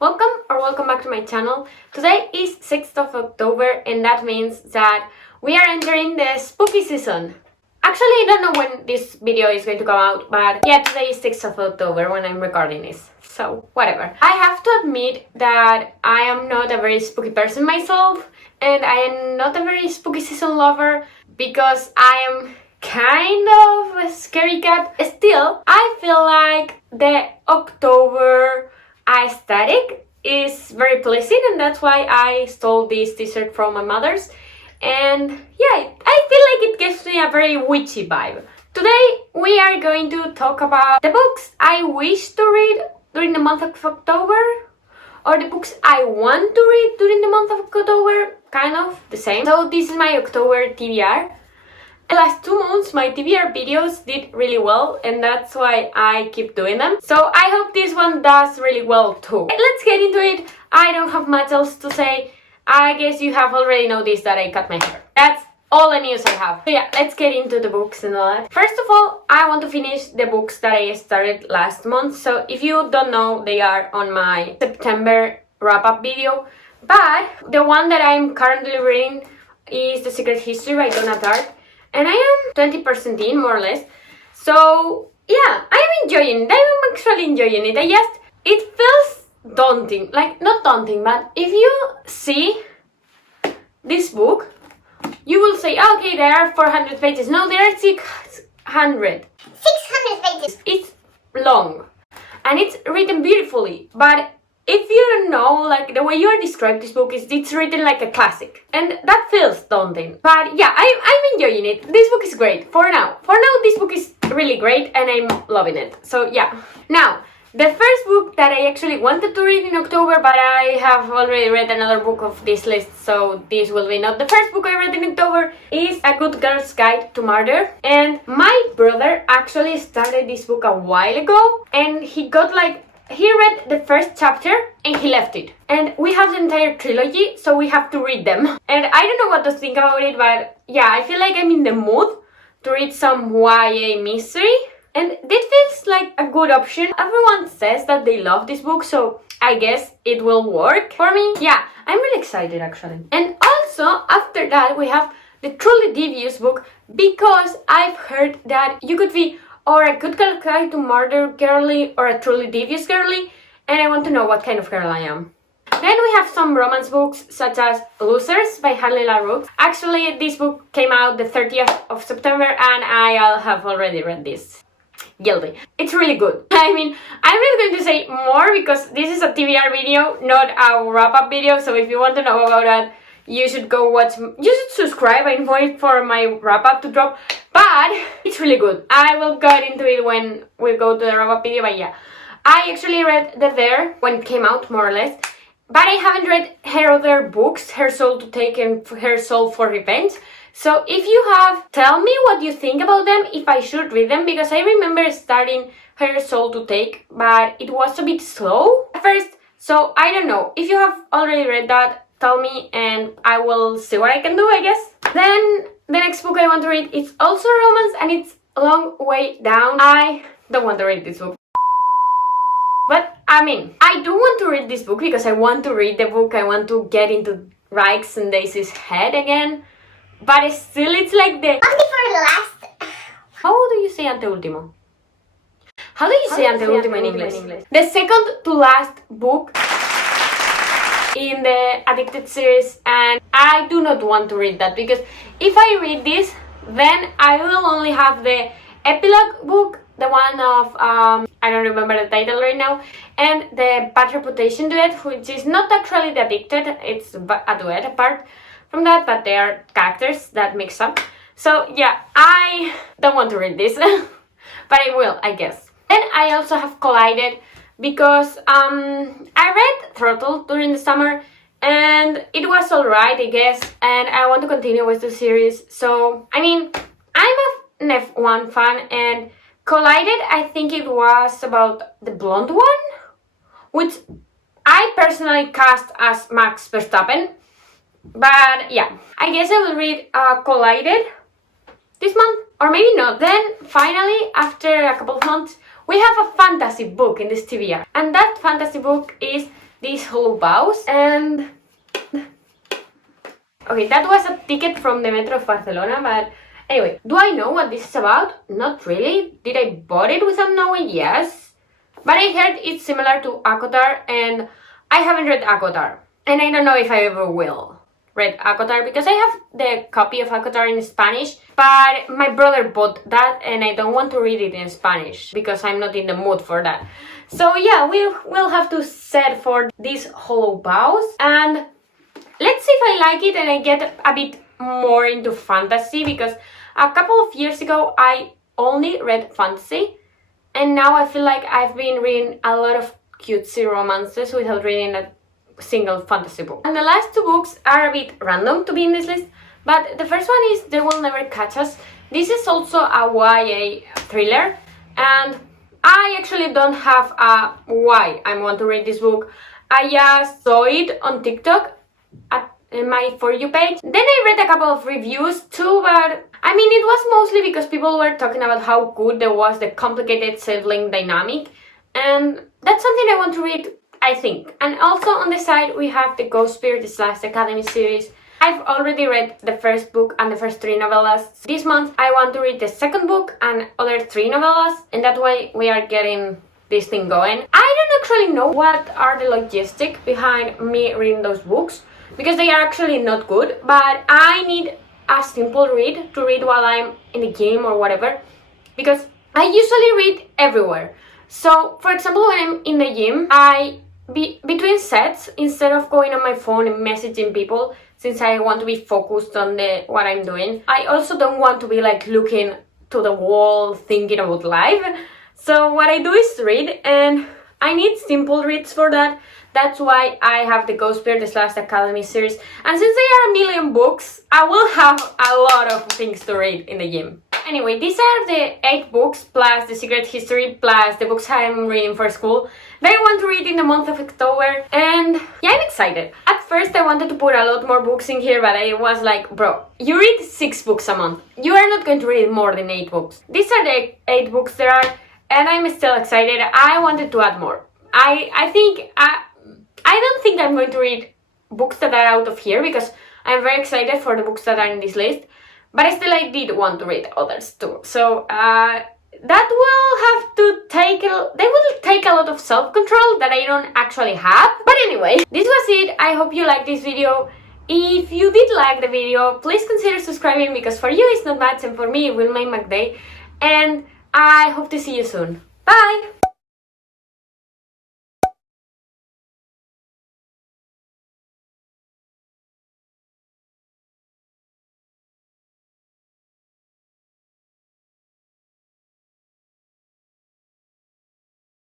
welcome back to my channel. Today is 6th of October and that means that we are entering the spooky season. Actually, I don't know when this video is going to come out, but yeah, today is 6th of October when I'm recording this. So, whatever. I have to admit that I am not a very spooky person myself, and I am not a very spooky season lover because I am kind of a scary cat. Still, I feel like the October aesthetic is very pleasant, and that's why I stole this t-shirt from my mother's. And yeah, I feel like it gives me a very witchy vibe. Today we are going to talk about the books I wish to read during the month of October, or the books I want to read during the month of October, kind of the same. So this is my October TBR. The last 2 months my TBR videos did really well, and that's why I keep doing them. So I hope this one does really well too. Let's get into it. I don't have much else to say. I guess you have already noticed that I cut my hair. That's all the news I have. So yeah, let's get into the books and all that. First of all, I want to finish the books that I started last month. So if you don't know, they are on my September wrap-up video. But the one that I'm currently reading is The Secret History by Donna Tartt. And I am 20% in, more or less. So yeah, I'm enjoying it. I'm actually enjoying it. It feels daunting. Like, not daunting, but if you see this book, you will say, okay, there are 400 pages. No, there are 600. 600 pages. It's long. And it's written beautifully. But if you don't know, like, the way you are described this book is it's written like a classic. And that feels daunting. But yeah, I'm enjoying it. This book is great. For now, this book is really great and I'm loving it. So yeah. Now, the first book that I actually wanted to read in October, but I have already read another book of this list, so this will be not the first book I read in October, is A Good Girl's Guide to Murder. And my brother actually started this book a while ago, and he read the first chapter and he left it. And we have the entire trilogy, so we have to read them. And I don't know what to think about it, but yeah, I feel like I'm in the mood to read some YA mystery. And this feels like a good option. Everyone says that they love this book, so I guess it will work for me. Yeah, I'm really excited actually. And also, after that, we have the Truly Devious book, because I've heard that you could be or a good girl guide to murder girly or a truly devious girly, and I want to know what kind of girl I am. Then we have some romance books such as Losers by Harley LaRoux. Actually, this book came out the 30th of September and I have already read this. Guilty. It's really good. I mean, I'm not going to say more because this is a TBR video, not a wrap-up video, so if you want to know about that, you should go watch. You should subscribe and wait for my wrap-up to drop. But it's really good. I will get into it when we go to the wrap-up video, but yeah. I actually read The Dare when it came out, more or less. But I haven't read her other books, Her Soul to Take and Her Soul for Revenge. So if you have, tell me what you think about them, if I should read them, because I remember starting Her Soul to Take, but it was a bit slow at first. So I don't know. If you have already read that, tell me and I will see what I can do, I guess. Then the next book I want to read is also a romance and it's A Long Way Down. I don't want to read this book. But I mean, I do want to read this book because I want to read the book. I want to get into Rikes and Daisy's head again. But still, it's like the... Only for the last... How do you say anteúltimo? How do you say anteúltimo in English? The second to last book in the Addicted series, and I do not want to read that because if I read this, then I will only have the epilogue book, the one of, I don't remember the title right now, and the Bad Reputation duet, which is not actually the Addicted, it's a duet apart from that, but they are characters that mix up. So yeah, I don't want to read this, but I will, I guess. Then I also have Collided because I read Throttle during the summer and it was alright, I guess, and I want to continue with the series. So, I mean, I'm an F1 fan and Collided, I think it was about the blonde one, which I personally cast as Max Verstappen. But yeah, I guess I will read Collided this month, or maybe not. Then finally, after a couple of months, we have a fantasy book in this TBR, and that fantasy book is these hollow vows. And okay, that was a ticket from the Metro of Barcelona, but anyway, do I know what this is about? Not really. Did I bought it without knowing? Yes. But I heard it's similar to Acotar, and I haven't read Acotar. And I don't know if I ever will read Acotar, because I have the copy of Acotar in Spanish, but my brother bought that and I don't want to read it in Spanish because I'm not in the mood for that. So yeah, we'll have to set for these hollow vows, and let's see if I like it and I get a bit more into fantasy, because a couple of years ago I only read fantasy, and now I feel like I've been reading a lot of cutesy romances without reading a single fantasy book. And the last two books are a bit random to be in this list, but the first one is They Will Never Catch Us. This is also a YA thriller, and I actually don't have a why I want to read this book. I just saw it on TikTok in my For You page. Then I read a couple of reviews too, but I mean, it was mostly because people were talking about how good there was the complicated sibling dynamic, and that's something I want to read, I think. And also on the side we have the ghostbird / Academy series. I've already read the first book and the first 3 novellas. This month I want to read the second book and other 3 novellas, and that way we are getting this thing going. I don't actually know what are the logistics behind me reading those books, because they are actually not good, but I need a simple read to read while I'm in the gym or whatever, because I usually read everywhere. So for example, when I'm in the gym, between sets, instead of going on my phone and messaging people, since I want to be focused on what I'm doing, I also don't want to be like looking to the wall thinking about life. So what I do is read, and I need simple reads for that. That's why I have the ghostbird / Academy series, and since there are a million books, I will have a lot of things to read in the gym. Anyway, these are the 8 books plus the Secret History plus the books I'm reading for school that I want to read in the month of October, and yeah, I'm excited. At first I wanted to put a lot more books in here, but I was like, bro, you read 6 books a month. You are not going to read more than 8 books. These are the 8 books there are, and I'm still excited. I wanted to add more. I don't think I'm going to read books that are out of here, because I'm very excited for the books that are in this list, but I did want to read others too. So that will have to take a lot of self-control that I don't actually have. But anyway, this was it. I hope you liked this video. If you did like the video, please consider subscribing, because for you it's not much and for me it will make my day. And I hope to see you soon. Bye!